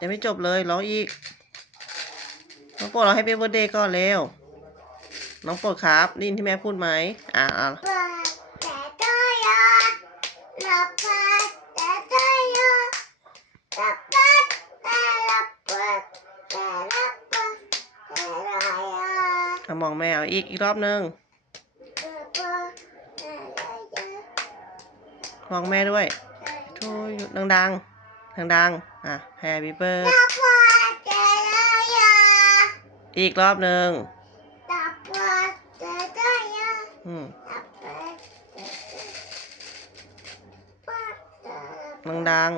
ยังไม่จบเลยร้องอีกน้องโปรดร้อง Happy Birthday ก่อนเร็วน้องโปรดครับได้ยินที่แม่พูดไหมมองแม่อีกรอบนึงมองแม่ด้วยทูดังHappy Birthday อีกรอบนึงดัง